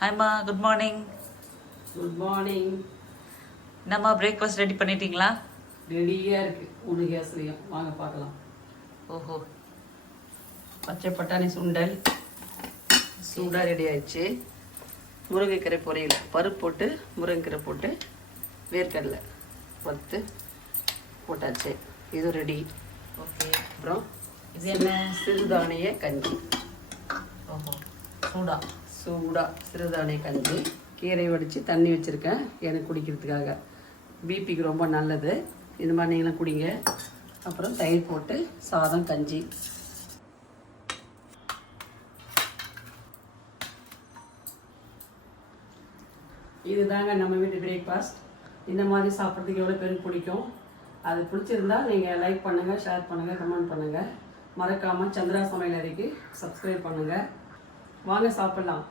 ஹாய்மா good morning good morning என்னம்மா breakfast ready பண்ணிட்டீங்களா? ரெடியாக இருக்கு. மூணு கேஸ்லையும் வாங்க பார்க்கலாம். ஓஹோ. பச்சை பட்டாணி சுண்டல். சூடாக ரெடி ஆயிடுச்சு. முருங்கைக்கீரை பொரியல். பருப்பு போட்டு முருங்கைக்கீரை போட்டு வேர்க்கடலை வறுத்து போட்டாச்சு. இது ரெடி ஓகே. அப்புறம் இது என்ன? சிறுதானிய கஞ்சி. ஓஹோ. சூடா. சூடாக சிறுதானிய கஞ்சி கீரை வடித்து தண்ணி வச்சுருக்கேன். எனக்கு குடிக்கிறதுக்காக. பிபிக்கு ரொம்ப நல்லது. இந்த மாதிரி நீங்களும் குடிங்க. அப்புறம் தயிர் போட்டு சாதம் கஞ்சி. இதுதாங்க நம்ம வீட்டு பிரேக்ஃபாஸ்ட் இந்த மாதிரி சாப்பிட்றதுக்கு எவ்வளோ பேருக்கு பிடிக்கும்? அது பிடிச்சிருந்தா நீங்கள் லைக் பண்ணுங்கள் ஷேர் பண்ணுங்கள் கமெண்ட் பண்ணுங்கள் மறக்காமல் சந்திரா சமையல் அறைக்கு சப்ஸ்கிரைப் பண்ணுங்கள் வாங்க சாப்பிடலாம்.